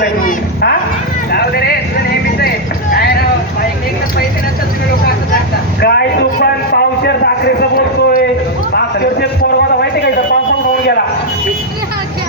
बसलाय तुम्ही? हा जाऊ दे रे, तुझं नेहमीच आहे. काय राव, बाईक पैसे नसतात तुम्ही लोक असं करता. काय तू पण पावशेर साखरेचं बोलतोय? मागच्या वर्षी पोरवादा माहिती का इथं पावसाळा होऊन गेला.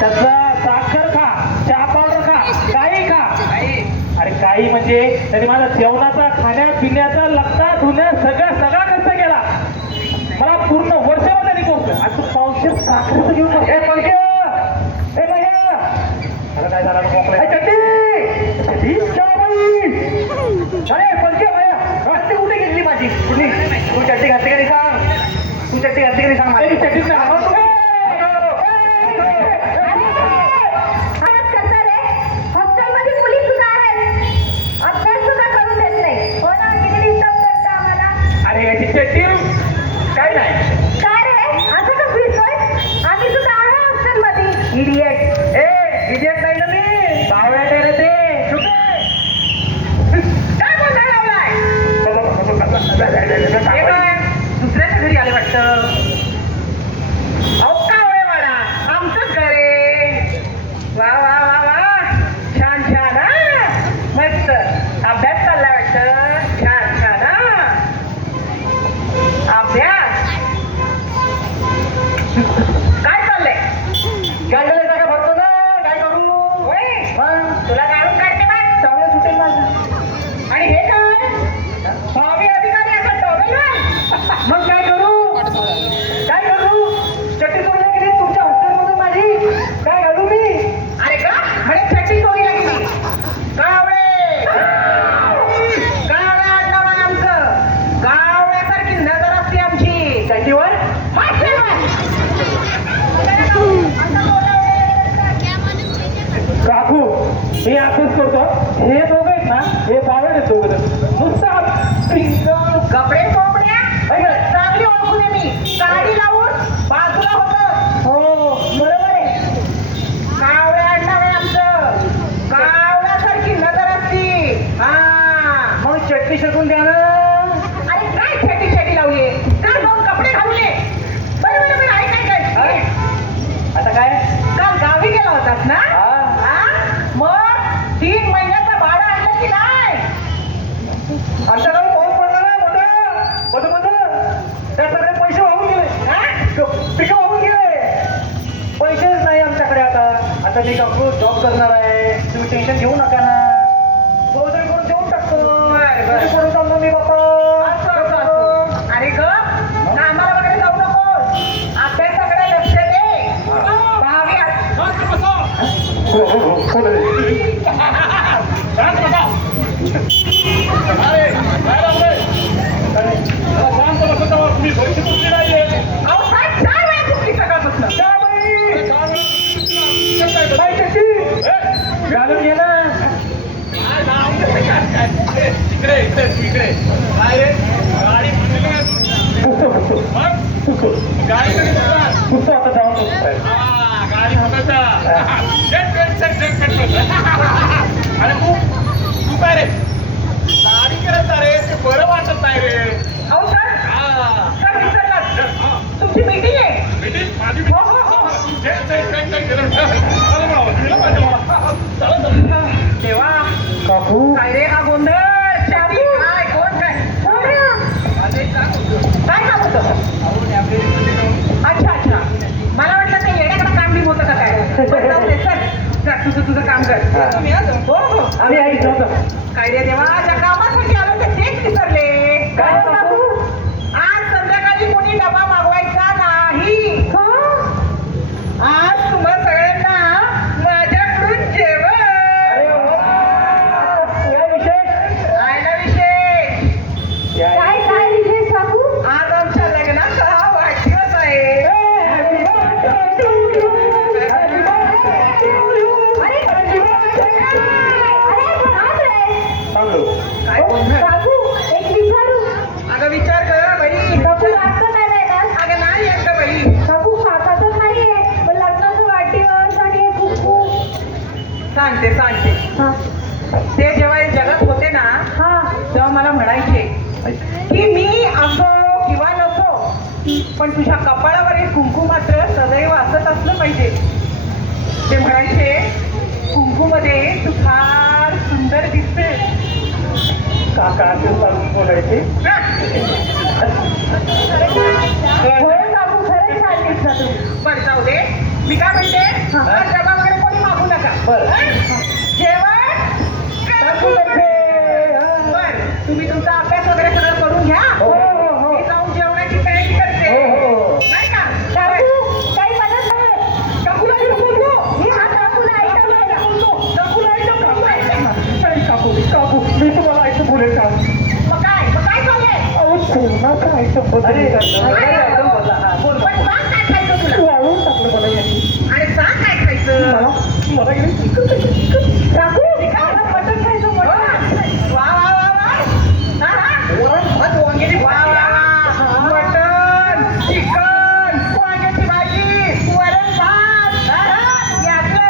त्याचा साखर खा, चहा पावडर खा, काही खा. अरे काही म्हणजे त्यांनी माझा जेवणाचा, खाण्या पिण्याचा, लग्ना धुण्या सगळा खर्च केला. मला पूर्ण वर्षभर त्यांनी कोणतं आणि तू पावशेर साखरेचं घेऊन बस. हे पंखे आता काय झालं मोकळे कुठे घेतली माझी? कुठली तू चट्टी घातली कधी सांग? तू चट्टी घातली कधी सांग? माझी चट्टीच नाही. अरे याची चट्टी काय नाही. इडियट इडियट नाही ना मी, बावळ्यात आहे रे ते. काय बोलताय लावलाय? दुसऱ्याच्या घरी आले वाटतं. अहो का होय मला, आमचंच घर आहे. वा वा वा वा, छान छान हा, मस्त अभ्यास चाललाय वाटतं. छान छान हा, अभ्यास. काय चाललंय? गाडीला जागा भरतो ना, काय करू? होय, तुला गाडून काढते बा, चांगलं सुटेल माझं. आणि हे काय भावी अधिकारी असं ठेवलं. मग काय करू? काय करू? चट्टी चोरीला गेली तुमच्या हॉस्टेलमधून माझी, काय घालू मी? अरे का म्हणे चट्टी चोरीला गेली. गावडे गावडे आडनाव आहे आमचं. गावड्यासारखी नजर असते आमची चट्टीवर काकू हे असंच करतो. हे दोघं आहेत ना, हे बावळ आहेत दोघं. नुसतं कपडे कोंबड्या चांगली ओळखून आहे मी. काळी लावून बाजूला होत. हो बरोबर आहे. गावडे आडनाव आहे आमचं. गावड्यासारखी नजर असती. हा मग चट्टी शकून द्या ना. अरे काय छेटी छेटी लावली, काल दोन कपडे घालून बरोबर आहे काय. आता काय? काल गावी गेला होतास ना? हा. मग 3 महिन्याचं भाडं आणलं की नाही? आमच्या गावी पाऊस पडला ना मोठं, त्या सगळे पैसे वाहून गेले. पिकं वाहून गेले. पैसेच नाही आमच्याकडे आता मी काकू जॉब करणार आहे. तुम्ही टेन्शन घेऊ नका ना. थोडं करून देऊन टाकतो. करून चाललो मी बापा. अरे ग कामाला वगैरे जाऊ नको, अभ्यासाकडे लक्ष दे. घालून घे ना. पुसतो आता जाऊन. अरे तू काय रे गाडी करत रे, ते बरं वाटत नाही रे. अहो सर विसरलात, तुमची मीटिंग आहे. मीटिंग माझी तेव्हा काकू काय रे हा गोंधळ, चाबी काय, कोण काय काय काम होतं? अच्छा मला वाटलं ते येण्याकडे काम बी होतं का काय. बरं, जाऊ दे, चल तुझं काम कर. तुम्ही हो आम्ही आई जाऊ. काय रे देवा, ज्या कामासाठी आलो ते तेच विसरले. काय काकू? आज संध्याकाळी कोणी डबा मागवायचा नाही. आज तुम्हा सगळ्यांना माझ्याकडून जेवण. काय विशेष? आयला विशेष. काय विशेष काकू? आज आमच्या लग्नाचा वाढदिवस आहे. सांगू काय बोलणार? एक विचारू अगं विचार कर बाई. काकू असं नाही ना अगं नाही येत गं बाई. काकू काकाच नाहीये पण लग्नाचा वाढदिवस आणि खूप सांगते हा ते जेव्हा हे जगात होते ना, हा तेव्हा मला म्हणायचे की मी असो किंवा नसो पण तुझ्या कपाळावर हे कुंकू मात्र सदैव असत असलं पाहिजे. ते म्हणायचे कुंकूमध्ये तू फार सुंदर दिसते. काका असं चालून बोलायचे. होय काकू खरंच छान दिसता तुम्ही. बरं जाऊ दे. मी काय म्हणते आज डबा वगैरे कोणी मागू नका. बरं. जेवण बर तुम्ही तुमचा अभ्यास वगैरे सगळं करून घ्या. हो, हो, हो. मी जाऊन जेवणाची तयारी करते. हो, हो. नाही का काकू काही मदत नाही. काकूला बोललो. मी हा काकूला ऐकलं नाही. काकूला नाही काकू काकू मी तुम्हाला आयटम बोलेल का? मग काय चाललंय? अहो कोणाचा आयटम बदल आयटम बोला. हा बोल पण सांग काय खायचं तुला? वाळून टाकलं मला यांनी. अरे सांग काय खायचं? मला गेली चिकन काकू मटण खायचं मटण. वा वा वा वा. हा, हा. वा वा वा. मटण, चिकन, वांग्याची भाजी, वरण भात. हा, हा. यातलं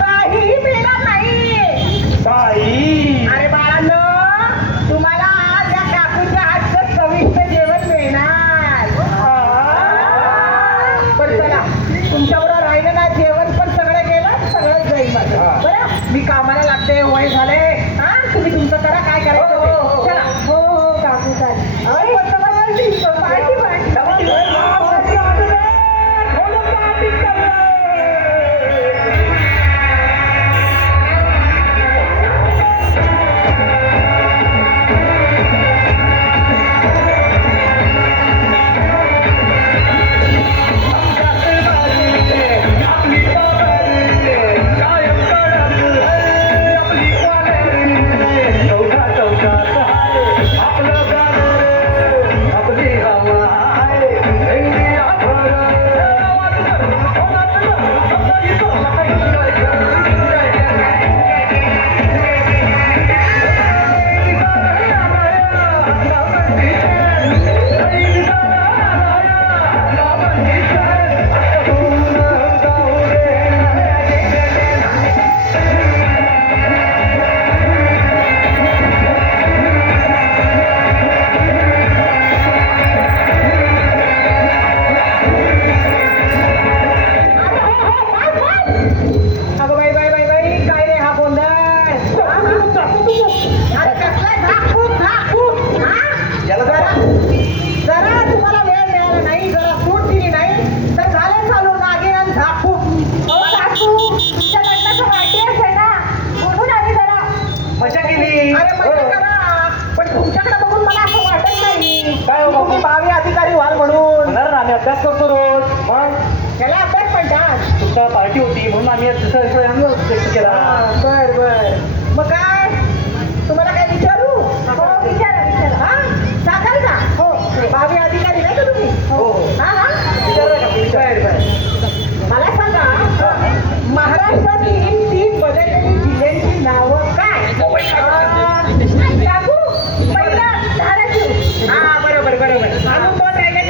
काहीही मिळणार नाही. बाई अरे बाळांनो, तुम्हाला आज या काकूच्या हातचं चविष्ट जेवण मिळणार. पण चला तुमच्याबरोबर राहिलं ना जेवण पण सगळं गेलं सगळं जाईल माझं. हा. बरं मी कामाला लागते वय झाले. हा तुम्ही तुमचं करा काय करायचं ते. चला हो हो काकू चालेल. अरे, पार्टी पार्टी. अगं बाई बाई बाई बाई काय रे हा गोंधळ? अरे कसला झाकूक हा? जरा तुम्हाला वेळ मिळाला नाही जरा सूट दिली नाही तर झालं चालू नागिन आणि झाकूक. हो काकू तुमच्या लग्नाचं वाढदिवस आहे ना म्हणून आम्ही जरा मजा केली. अरे मजा करा पण तुमच्याकडे बघून मला असं वाटत नाही काय हो बाबू? तुम्ही भावी अधिकारी व्हाल म्हणून. होणार ना आम्ही अभ्यास करतो रोज. मग त्याला अभ्यास म्हणतात. तुमचा पार्टी होती म्हणून आम्ही आम्ही व्यक्त केला. बर बर मग काय तुम्हाला काय विचारू? हो विचारा विचारा. हा सांगाल का? हो भावी अधिकारी नाही का तुम्ही? हो हो हा हा विचारा का विचार. बर बर मला सांगा महाराष्ट्रातील 3 बदललेली जिल्ह्यांची नावं काय? काकू पहिला धाराशिव. हा बरोबर बरोबर अजून कोण राहिले का?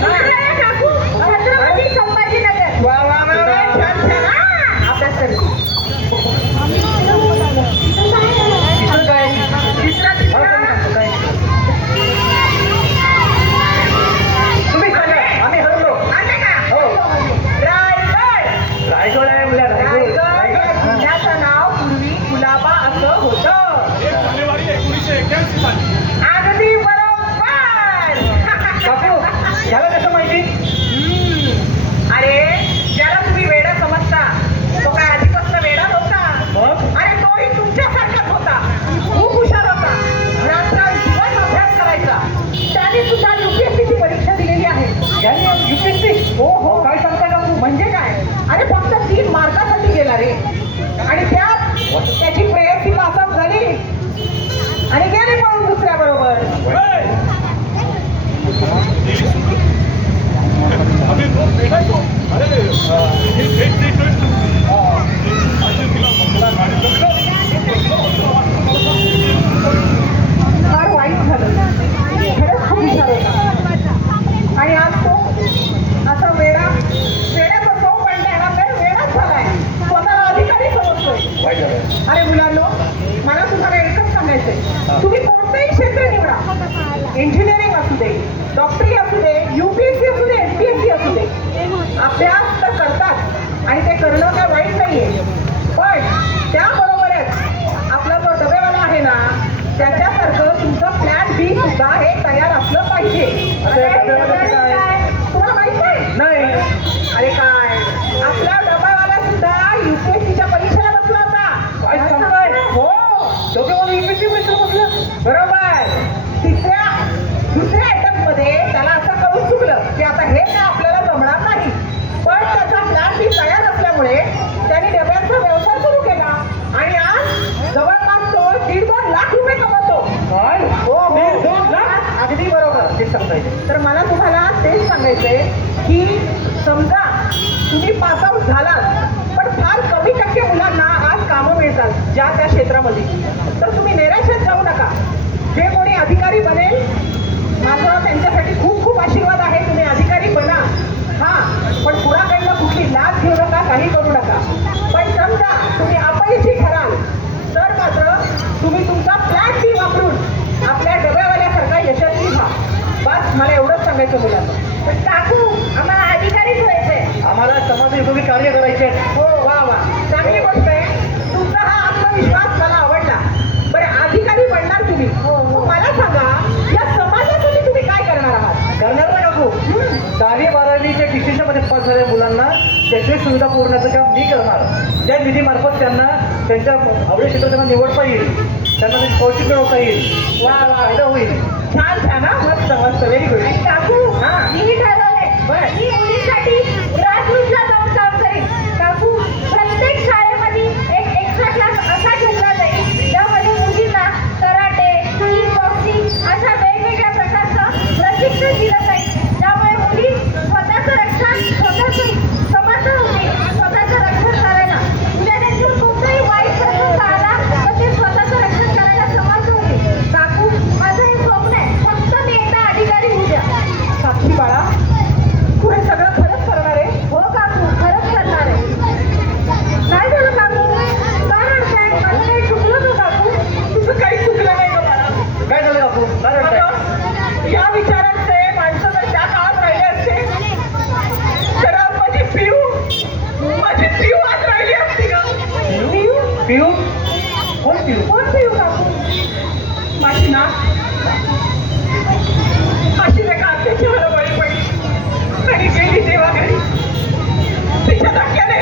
दुसरं आहे काकू छत्रपती संभाजीनगर. वा वा वा वा छान छान हा अभ्यास करते. तिसरं काय? तिसरा तुम्ही सांगा आम्ही हरलो. आले का? हो रायगड. रायगड आहे उद्या रायगड या रायगड. जिल्ह्याचं नाव पूर्वी कुलाबा असं होतं. 1 जानेवारी 1981 साली. अगदी बरोबर. काकू याला कसं माहिती? अरे ज्याला तुम्ही वेडा समजता तो काय आधीपासून वेडा नव्हता. मग अरे तोही तुमच्यासारखाच होता. खूप हुशार होता. रात्रंदिवस अभ्यास करायचा. त्याने सुद्धा युपीएससीची परीक्षा दिलेली आहे. यांनी युपीएससी. हो हो काय सांगताय काकू? म्हणजे काय अरे फक्त 3 मार्कासाठी गेला रे आणि त्यात त्याची प्रेयसी पासआउट झाली आणि गेली पळून दुसऱ्या बरोबर. आम्ही रोज भेटायचो. अरे हे ट्रीटमेंट अशी तिला मला गाडी फार वाईट झालं. खरंच खूप हुशार होता आणि आज तो असा वेड्याचा सौ पडल्याला वेळाच झालाय. स्वतःला अधिकारी समजतोय. वाईट झालं. अरे मुलांनो मला तुम्हाला एकच सांगायचंय तुम्ही कोणतंही क्षेत्र निवडा. इंजिनिअरिंग असू दे, डॉक्टरी असू दे, युपीएससी असू दे, एमपीएससी असू दे, अभ्यास तर करतात आणि ते करणं काय वाईट नाहीये. पण ज्या त्या क्षेत्रामध्ये. तर तुम्ही निराशेत जाऊ नका. जे कोणी अधिकारी बनेल, माझं त्यांच्यासाठी खूप खूप आशीर्वाद आहे. तुम्ही अधिकारी बना, हा, पण कुणाकडनं कुठली लाच घेऊ नका, काही करू नका. पण समजा तुम्ही अपयशी ठराल तर मात्र तुम्ही तुमचा प्लॅन बी वापरून आपल्या डब्यावाल्यासारखा यशस्वी व्हा. बस मला एवढंच सांगायचं मुलांना. पण काकू आम्हाला अधिकारीच व्हायचंय. आम्हाला समाजोपयोगी कार्य करायचे आहे. हो, वा वा, चांगली गोष्ट आहे. तुमचा हा आत्मविश्वास मला आवडला. बरं, अधिकारी बनणार तुम्ही. मग मला सांगा, या समाजासाठी तुम्ही काय करणार आहात? करणार ना काकू? 10वी-12वीच्या डिस्टिंक्शनमध्ये पास झालेल्या मुलांना शैक्षणिक सुविधा पुरवण्याचं काम मी करणार. त्या निधीमार्फत त्यांना त्यांच्या आवडी क्षेत्रात त्यांना निवडता येईल, त्यांना स्कॉलरशिप मिळवता येईल, वा वा, फायदा होईल. छान छान, हा, मस्त मस्त, व्हेरी गुड. आणि काकू हा. मी ठरवलंय बरं. मी मुलींसाठी ग्रासरूटला जाऊन काम करेन. काकू प्रत्येक शाळेमध्ये एक एक्स्ट्रा क्लास असा घेतला जाईल ज्यामध्ये मुलींना कराटे, किक बॉक्सिंग अशा वेगवेगळ्या प्रकारचं प्रशिक्षण दिलं जाईल. ज्यामुळे मुली स्वतःचं रक्षण स्वतःच समर्थ होतील, स्वतःचं रक्षण करायला. उद्या त्यांच्यावर कोणताही वाईट प्रसंग आला तर ते स्वतःचं रक्षण करायला समर्थ होतील. काकू माझं हे स्वप्न आहे, फक्त मी एकदा अधिकारी होऊ द्या. साक्षी बाळा, तू हे सगळं खरंच करणार आहे? हो काकू खरंच करणार आहे. काय झालं काकू? का रडताय? माझं काही चुकलं का काकू? तुझं काही चुकलं नाही का बाळा? काय झालं काकू? काय रडताय? अगं, या विचारांचे माणसं जर त्या काळात राहिले असते तर आज माझी पिऊ आज राहिली असती का? पिऊ? कोण पिऊ? कोण पिऊ काकू? माझी ना अशी एका अत्याची मला बळी पडली आणि गेली देवा घरी. तिच्या धक्क्याने